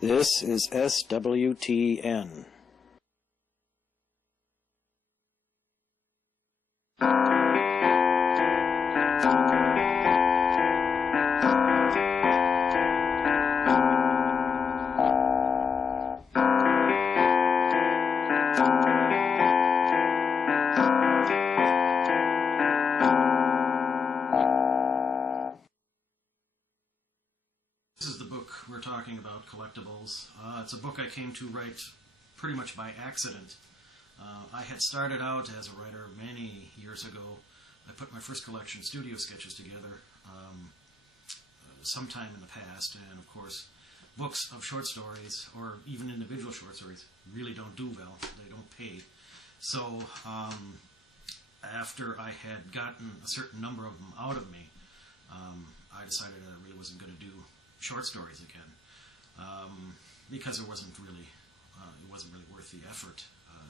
This is SWTN. We're talking about Collectables. It's a book I came to write pretty much by accident. I had started out as a writer many years ago. I put my first collection, studio sketches, together sometime in the past, and of course books of short stories, or even individual short stories, really don't do well. They don't pay. So after I had gotten a certain number of them out of me, I decided I really wasn't going to do short stories again, because it wasn't really worth the effort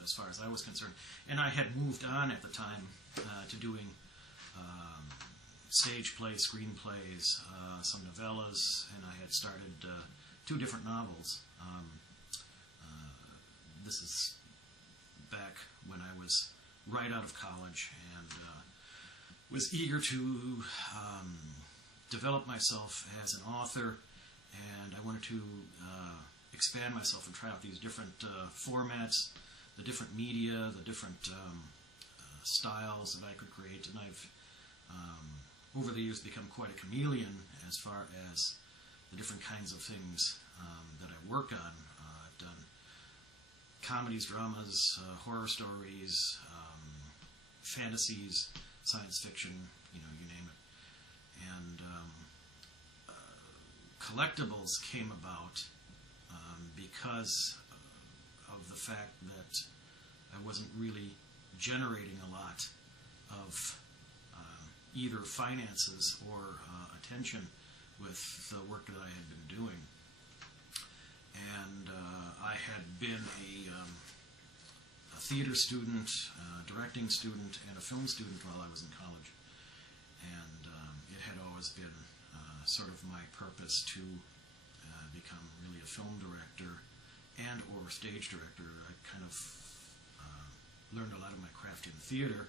as far as I was concerned. And I had moved on at the time to doing stage plays, screenplays, some novellas, and I had started 2 different novels. This is back when I was right out of college and was eager to develop myself as an author, and I wanted to expand myself and try out these different formats, the different media, the different styles that I could create. And I've over the years become quite a chameleon as far as the different kinds of things that I work on. I've done comedies, dramas, horror stories, fantasies, science fiction, you name it. And Collectables came about because of the fact that I wasn't really generating a lot of either finances or attention with the work that I had been doing. And I had been a theater student, directing student, and a film student while I was in college. And it had always been sort of my purpose to become really a film director and or stage director. I kind of learned a lot of my craft in theater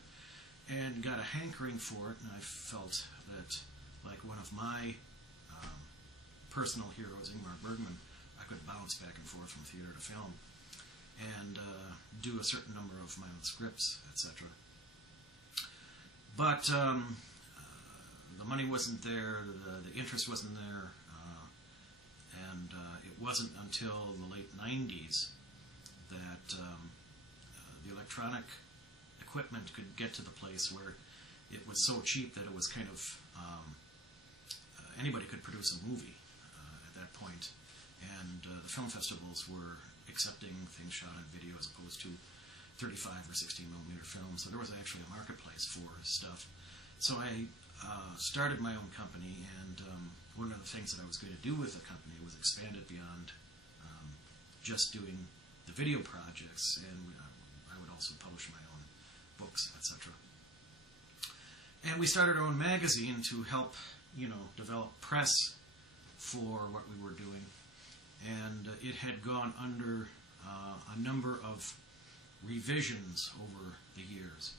and got a hankering for it, and I felt that, like one of my personal heroes, Ingmar Bergman, I could bounce back and forth from theater to film and do a certain number of my own scripts, etc. But the money wasn't there, the interest wasn't there, and it wasn't until the late 90s that the electronic equipment could get to the place where it was so cheap that it was kind of anybody could produce a movie at that point. And the film festivals were accepting things shot on video as opposed to 35 or 16 millimeter films. So there was actually a marketplace for stuff. So I started my own company, and one of the things that I was going to do with the company was expand it beyond just doing the video projects, and I would also publish my own books, etc. And we started our own magazine to help, develop press for what we were doing. And it had gone under a number of revisions over the years.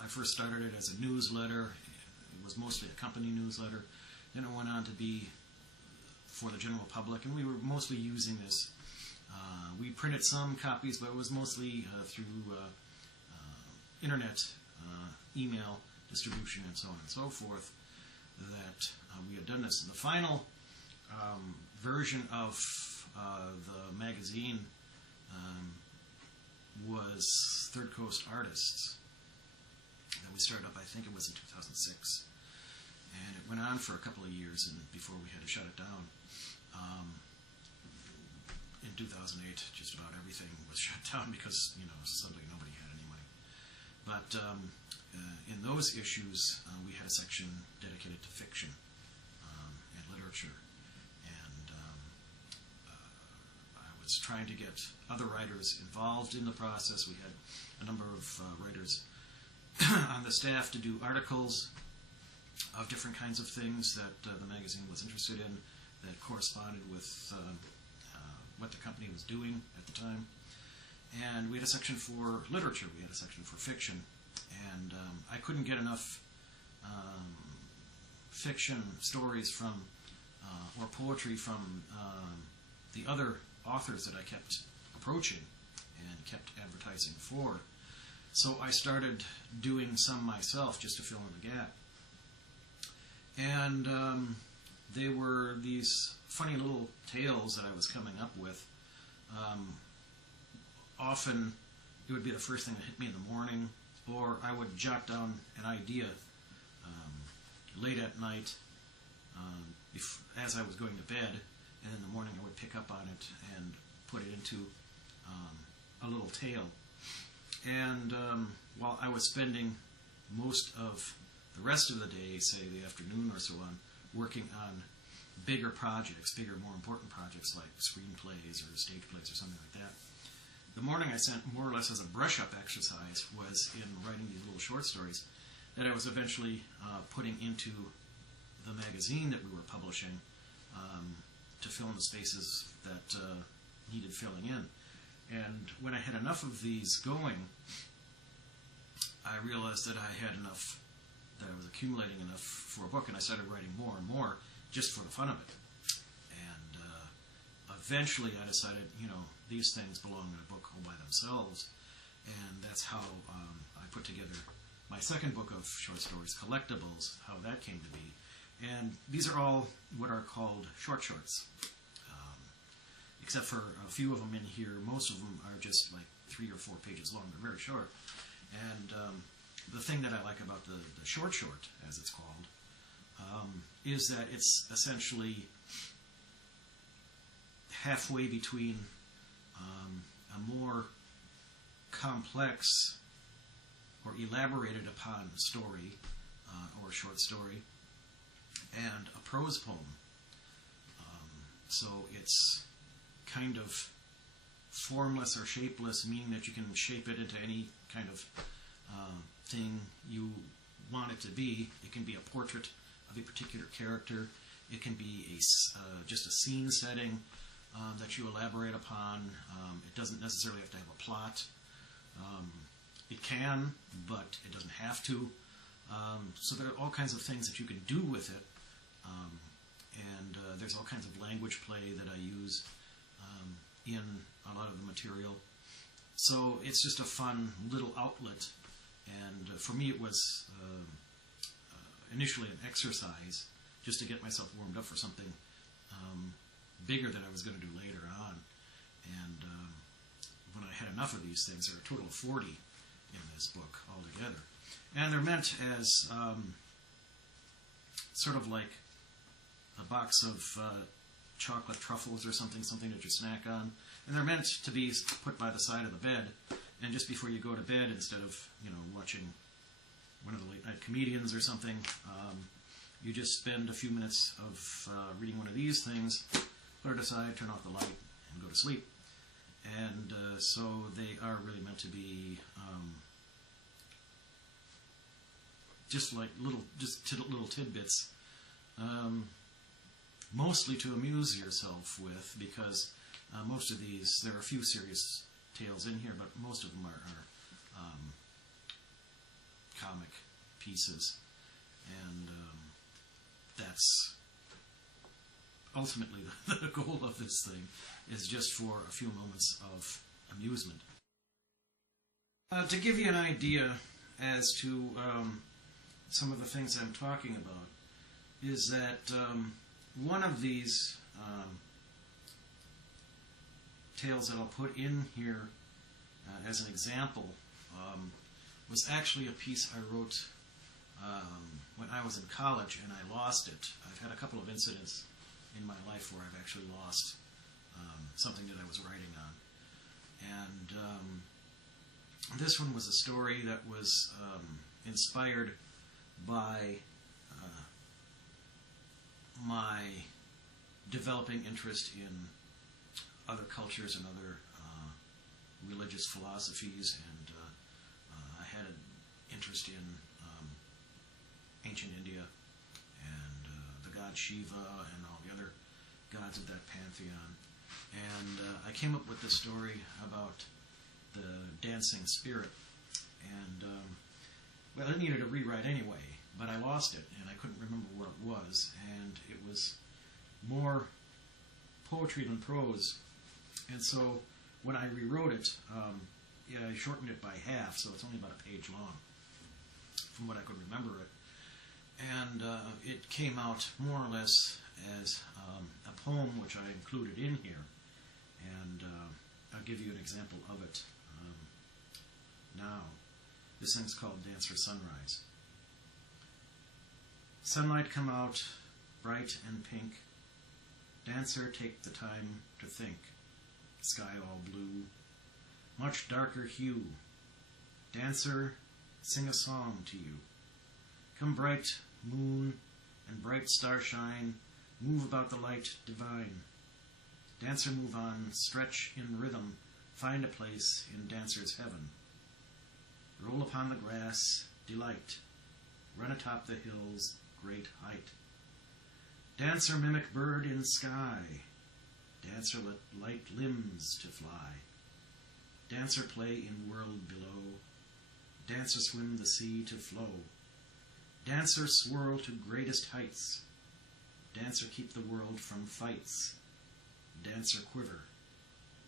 I first started it as a newsletter. It was mostly a company newsletter. Then it went on to be for the general public, and we were mostly using this. We printed some copies, but it was mostly through internet, email distribution, and so on and so forth, that we had done this. And the final version of the magazine was Third Coast Artists. And we started up, I think it was in 2006. And it went on for a couple of years and before we had to shut it down. In 2008, just about everything was shut down because, suddenly nobody had any money. But in those issues, we had a section dedicated to fiction and literature. And I was trying to get other writers involved in the process. We had a number of writers on the staff to do articles of different kinds of things that the magazine was interested in that corresponded with what the company was doing at the time. And we had a section for literature, we had a section for fiction, and I couldn't get enough fiction stories from, or poetry from the other authors that I kept approaching and kept advertising for. So I started doing some myself just to fill in the gap. And they were these funny little tales that I was coming up with. Often it would be the first thing that hit me in the morning, or I would jot down an idea late at night as I was going to bed, and in the morning I would pick up on it and put it into a little tale. And while I was spending most of the rest of the day, say the afternoon or so on, working on bigger projects, bigger, more important projects like screenplays or stage plays or something like that, the morning I spent more or less as a brush-up exercise was in writing these little short stories that I was eventually putting into the magazine that we were publishing to fill in the spaces that needed filling in. And when I had enough of these going, I realized that I had enough, that I was accumulating enough for a book, and I started writing more and more just for the fun of it. And eventually I decided, these things belong in a book all by themselves, and that's how I put together my second book of short stories, Collectables, how that came to be. And these are all what are called short shorts. Except for a few of them in here, most of them are just like 3 or 4 pages long. They're very short. And the thing that I like about the short, as it's called, is that it's essentially halfway between a more complex or elaborated upon story or short story and a prose poem. So it's kind of formless or shapeless, meaning that you can shape it into any kind of thing you want it to be. It can be a portrait of a particular character. It can be just a scene setting that you elaborate upon. It doesn't necessarily have to have a plot. It can, but it doesn't have to. So there are all kinds of things that you can do with it. And there's all kinds of language play that I use in a lot of the material. So it's just a fun little outlet. And for me it was initially an exercise just to get myself warmed up for something bigger that I was going to do later on. And when I had enough of these things, there are a total of 40 in this book altogether. And they're meant as sort of like a box of chocolate truffles or something that you snack on. And they're meant to be put by the side of the bed, and just before you go to bed, instead of watching one of the late night comedians or something, you just spend a few minutes of reading one of these things, put it aside, turn off the light, and go to sleep. And so they are really meant to be just like little tidbits, mostly to amuse yourself with, because most of these, there are a few serious tales in here, but most of them are comic pieces, and that's ultimately the goal of this thing, is just for a few moments of amusement. To give you an idea as to some of the things I'm talking about, is that one of these tales that I'll put in here as an example was actually a piece I wrote when I was in college, and I lost it. I've had a couple of incidents in my life where I've actually lost something that I was writing on. And this one was a story that was inspired by my developing interest in other cultures and other religious philosophies, and I had an interest in ancient India god Shiva and all the other gods of that pantheon. And I came up with this story about the dancing spirit. And, well, it needed a rewrite anyway, but I lost it, and I couldn't remember what it was. And it was more poetry than prose. And so when I rewrote it, I shortened it by half, so it's only about a page long, from what I could remember it. And it came out more or less as a poem which I included in here. And I'll give you an example of it now. This thing's called Dance for Sunrise. Sunlight come out, bright and pink. Dancer, take the time to think. Sky all blue, much darker hue. Dancer, sing a song to you. Come bright moon and bright starshine, move about the light divine. Dancer, move on, stretch in rhythm, find a place in dancer's heaven. Roll upon the grass, delight, run atop the hill's great height. Dancer, mimic bird in sky, dancer, let light limbs to fly. Dancer, play in world below, dancer, swim the sea to flow. Dancer, swirl to greatest heights, dancer, keep the world from fights. Dancer, quiver,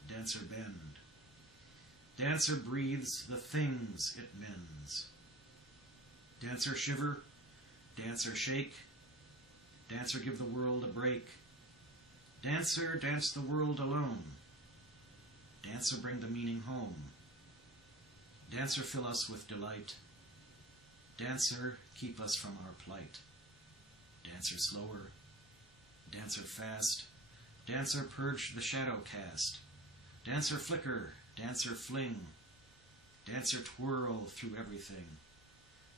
dancer, bend. Dancer, breathes the things it mends. Dancer, shiver, dancer, shake. Dancer, give the world a break. Dancer, dance the world alone. Dancer, bring the meaning home. Dancer, fill us with delight. Dancer, keep us from our plight. Dancer, slower. Dancer, fast. Dancer, purge the shadow cast. Dancer, flicker. Dancer, fling. Dancer, twirl through everything.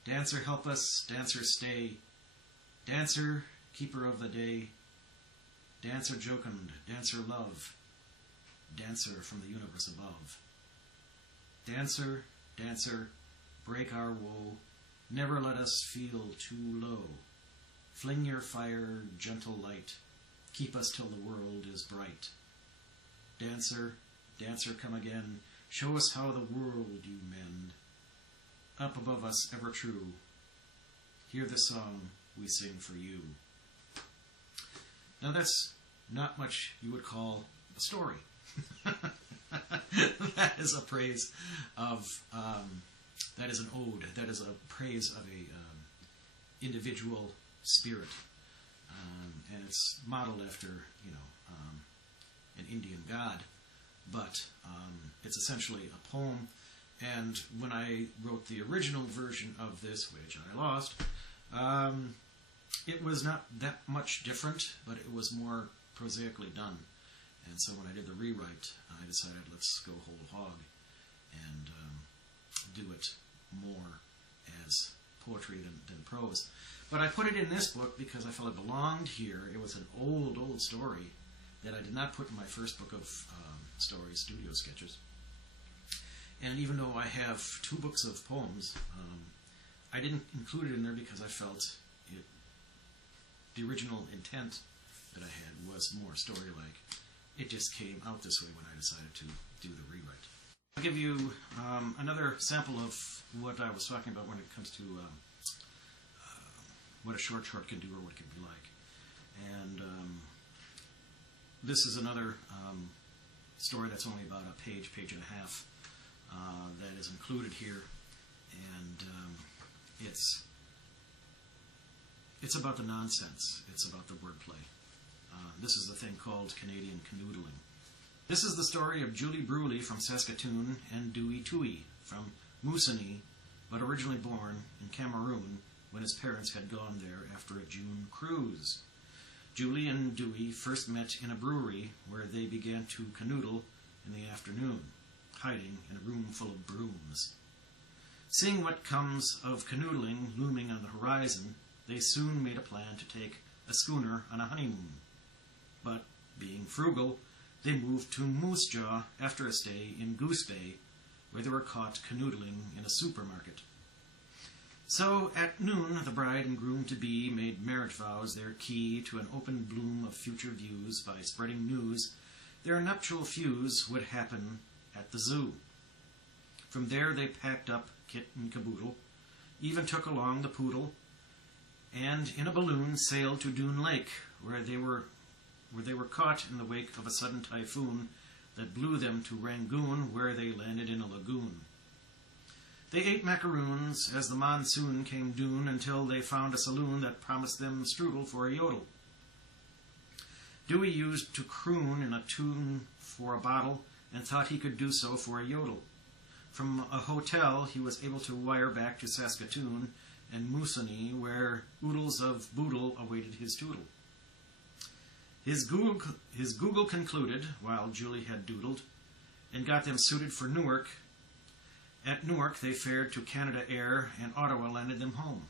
Dancer, help us. Dancer, stay. Dancer, keeper of the day. Dancer, jocund. Dancer, love. Dancer, from the universe above. Dancer, dancer, break our woe. Never let us feel too low. Fling your fire, gentle light. Keep us till the world is bright. Dancer, dancer, come again. Show us how the world you mend. Up above us, ever true. Hear the song we sing for you. Now that's not much you would call a story. That is a praise of, that is an ode. That is a praise of a individual spirit. And it's modeled after, an Indian god, but it's essentially a poem. And when I wrote the original version of this, which I lost, it was not that much different, but it was more prosaically done. And so when I did the rewrite, I decided let's go whole hog and do it more as poetry than prose. But I put it in this book because I felt it belonged here. It was an old story that I did not put in my first book of stories, Studio Sketches. And even though I have 2 books of poems, I didn't include it in there because I felt the original intent that I had was more story-like. It just came out this way when I decided to do the rewrite. I'll give you another sample of what I was talking about when it comes to what a short can do or what it can be like. And this is another story that's only about a page and a half that is included here. And it's about the nonsense. It's about the wordplay. This is the thing called Canadian canoodling. This is the story of Julie Bruley from Saskatoon and Dewey Toohey from Moosonee, but originally born in Cameroon when his parents had gone there after a June cruise. Julie and Dewey first met in a brewery where they began to canoodle in the afternoon, hiding in a room full of brooms. Seeing what comes of canoodling looming on the horizon, they soon made a plan to take a schooner on a honeymoon. But, being frugal, they moved to Moose Jaw after a stay in Goose Bay, where they were caught canoodling in a supermarket. So at noon the bride and groom-to-be made marriage vows their key to an open bloom of future views by spreading news their nuptial fuse would happen at the zoo. From there they packed up kit and caboodle, even took along the poodle, and in a balloon sailed to Dune Lake, where they were caught in the wake of a sudden typhoon that blew them to Rangoon, where they landed in a lagoon. They ate macaroons as the monsoon came dune until they found a saloon that promised them strudel for a yodel. Dewey used to croon in a tune for a bottle and thought he could do so for a yodel. From a hotel he was able to wire back to Saskatoon and Moosonee, where oodles of boodle awaited his toodle. His Google concluded, while Julie had doodled, and got them suited for Newark. At Newark they fared to Canada Air, and Ottawa landed them home.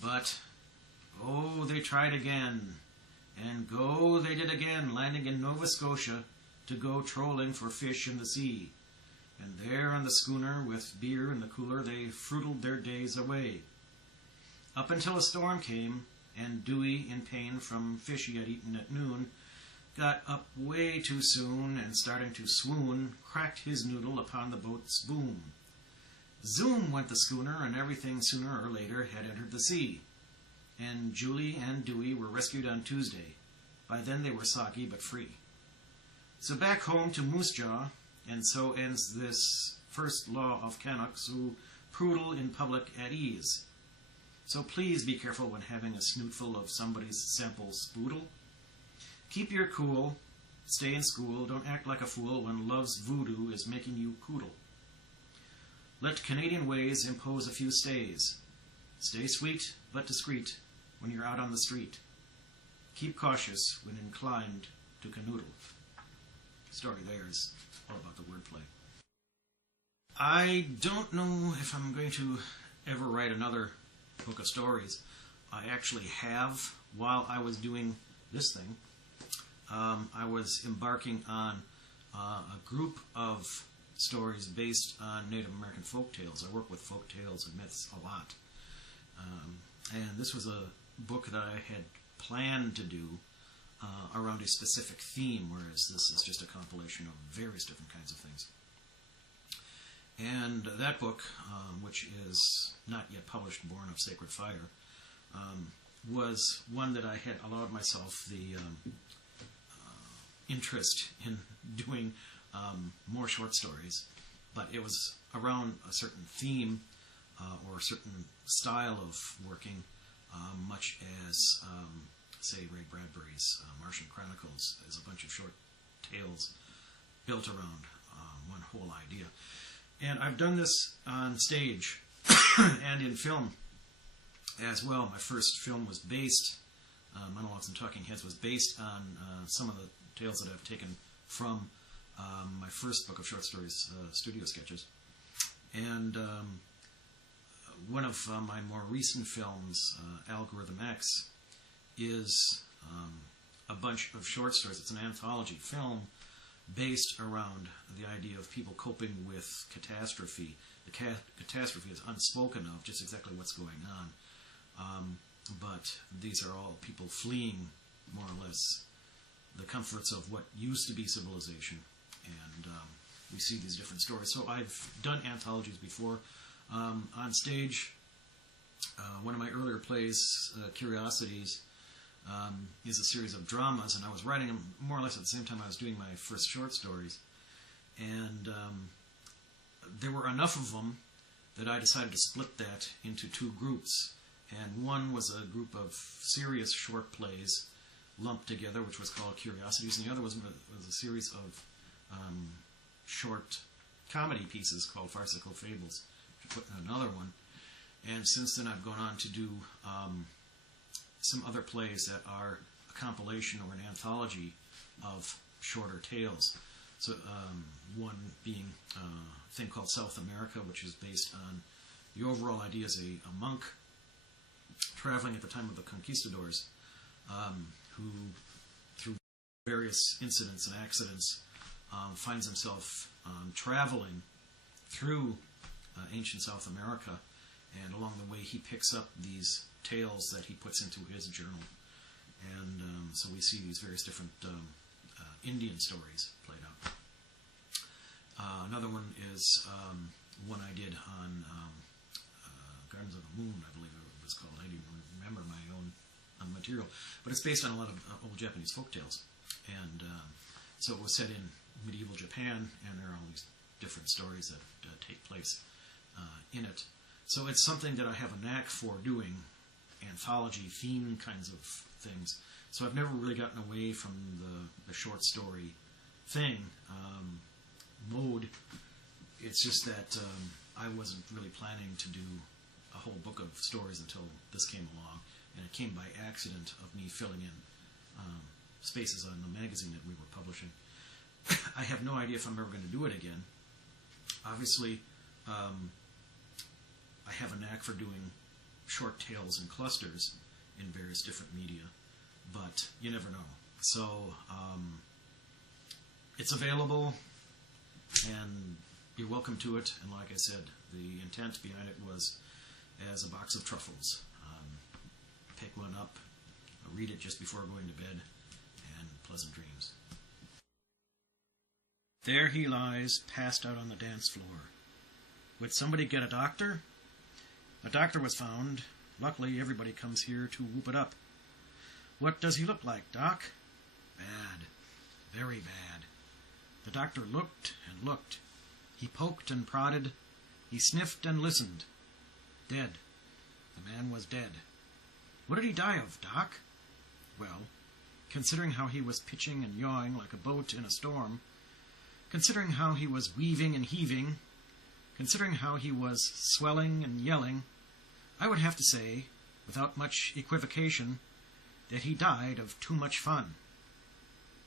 But, oh, they tried again, and go they did again, landing in Nova Scotia to go trolling for fish in the sea. And there on the schooner, with beer in the cooler, they fruitled their days away. Up until a storm came, and Dewey, in pain from fish he had eaten at noon, got up way too soon, and starting to swoon, cracked his noodle upon the boat's boom. Zoom went the schooner, and everything sooner or later had entered the sea. And Julie and Dewey were rescued on Tuesday. By then they were soggy but free. So back home to Moose Jaw, and so ends this first law of Canucks, who prudle in public at ease. So please be careful when having a snootful of somebody's sample spoodle. Keep your cool, stay in school, don't act like a fool when love's voodoo is making you coodle. Let Canadian ways impose a few stays. Stay sweet but discreet when you're out on the street. Keep cautious when inclined to canoodle. The story there is all about the wordplay. I don't know if I'm going to ever write another book of stories. I actually have, while I was doing this thing. I was embarking on a group of stories based on Native American folk tales. I work with folk tales and myths a lot. And this was a book that I had planned to do around a specific theme, whereas this is just a compilation of various different kinds of things. And that book, which is not yet published, Born of Sacred Fire, was one that I had allowed myself the interest in doing more short stories, but it was around a certain theme or a certain style of working, much as, say, Ray Bradbury's Martian Chronicles is a bunch of short tales built around one whole idea. And I've done this on stage and in film as well. My first film was based, Monologues and Talking Heads, was based on some of the tales that I've taken from my first book of short stories, Studio Sketches. And one of my more recent films, Algorithm X, is a bunch of short stories. It's an anthology film based around the idea of people coping with catastrophe. The catastrophe is unspoken of, just exactly what's going on. But these are all people fleeing, more or less, the comforts of what used to be civilization. And we see these different stories. So I've done anthologies before. On stage, one of my earlier plays, Curiosities, is a series of dramas, and I was writing them more or less at the same time I was doing my first short stories. And there were enough of them that I decided to split that into two groups. And one was a group of serious short plays lumped together, which was called Curiosities, and the other was a series of short comedy pieces called Farcical Fables, to put in another one. And since then I've gone on to do some other plays that are a compilation or an anthology of shorter tales. So one being a thing called South America, which is based on the overall idea as a monk traveling at the time of the conquistadors, who, through various incidents and accidents, finds himself traveling through ancient South America, and along the way he picks up these tales that he puts into his journal. And so we see these various different Indian stories played out. Another one is one I did on Gardens of the Moon, I believe it was called. I didn't remember my own material, but it's based on a lot of old Japanese folktales. And so it was set in medieval Japan, and there are all these different stories that take place in it. So it's something that I have a knack for doing, anthology theme kinds of things. So I've never really gotten away from the short story thing mode. It's just that I wasn't really planning to do a whole book of stories until this came along, and it came by accident of me filling in spaces on the magazine that we were publishing. I have no idea if I'm ever going to do it again. Obviously, I have a knack for doing short tales and clusters in various different media, but you never know. So it's available, and you're welcome to it. And like I said, the intent behind it was as a box of truffles. Pick one up, read it just before going to bed, and pleasant dreams. There he lies, passed out on the dance floor. Would somebody get a doctor? A doctor was found. Luckily, everybody comes here to whoop it up. What does he look like, Doc? Bad. Very bad. The doctor looked and looked. He poked and prodded. He sniffed and listened. Dead. The man was dead. What did he die of, Doc? Well, considering how he was pitching and yawing like a boat in a storm, considering how he was weaving and heaving, considering how he was swelling and yelling, I would have to say, without much equivocation, that he died of too much fun.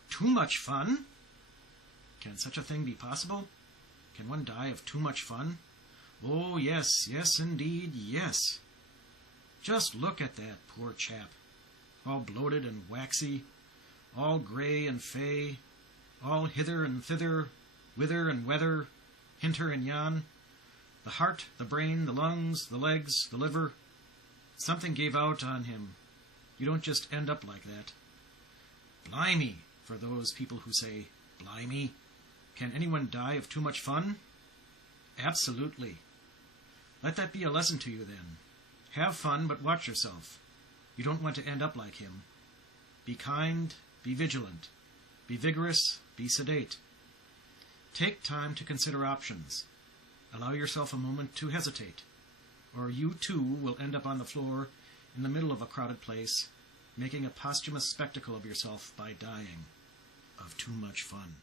Too much fun? Can such a thing be possible? Can one die of too much fun? Oh, yes, yes, indeed, yes. Just look at that poor chap, all bloated and waxy, all grey and fey, all hither and thither, whither and whether, hinter and yon. The heart, the brain, the lungs, the legs, the liver. Something gave out on him. You don't just end up like that. Blimey, for those people who say, blimey. Can anyone die of too much fun? Absolutely. Let that be a lesson to you then. Have fun, but watch yourself. You don't want to end up like him. Be kind, be vigilant. Be vigorous, be sedate. Take time to consider options. Allow yourself a moment to hesitate, or you too will end up on the floor in the middle of a crowded place, making a posthumous spectacle of yourself by dying of too much fun.